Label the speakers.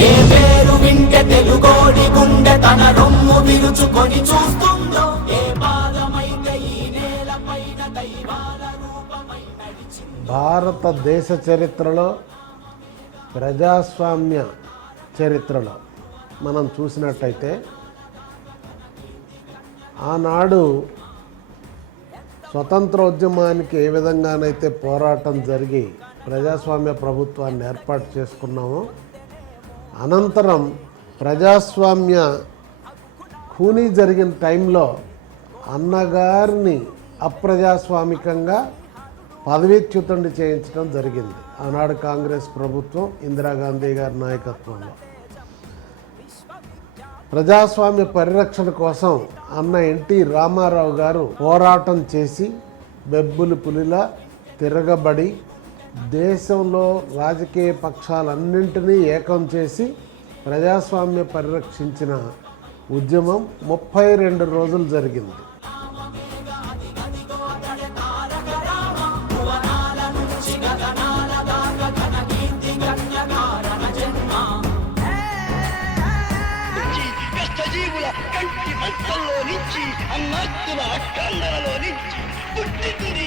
Speaker 1: ఏ పేరు వింటే తెలుగోడి గుండె తన రొమ్ము విరుచుకొని చూస్తుందో. ఏ పాదమైతే ఈ నేలపైన దైవాల రూపమై
Speaker 2: భారతదేశ చరిత్రలో ప్రజాస్వామ్య చరిత్రలో మనం చూసినట్టయితే ఆనాడు స్వతంత్రోద్యమానికి ఏ విధంగానైతే పోరాటం జరిగి ప్రజాస్వామ్య ప్రభుత్వాన్ని ఏర్పాటు చేసుకున్నామో అనంతరం ప్రజాస్వామ్య ఖూనీ జరిగిన టైంలో అన్నగారిని అప్రజాస్వామికంగా పదవీచ్యుతండి చేయించడం జరిగింది. ఆనాడు కాంగ్రెస్ ప్రభుత్వం ఇందిరాగాంధీ గారి నాయకత్వంలో. ప్రజాస్వామ్య పరిరక్షణ కోసం అన్న ఎన్టీ రామారావు గారు పోరాటం చేసి బెబ్బులు పులిలా తిరగబడి దేశంలో రాజకీయ పక్షాలన్నింటినీ ఏకం చేసి ప్రజాస్వామ్య పరిరక్షించిన ఉద్యమం ముప్పై రెండు రోజులు జరిగింది.
Speaker 3: నుంచి కష్టజీవుల కంటి మంటల్లో నుంచి అన్నాస్తుల అక్కందరలో నుంచి పుట్టింది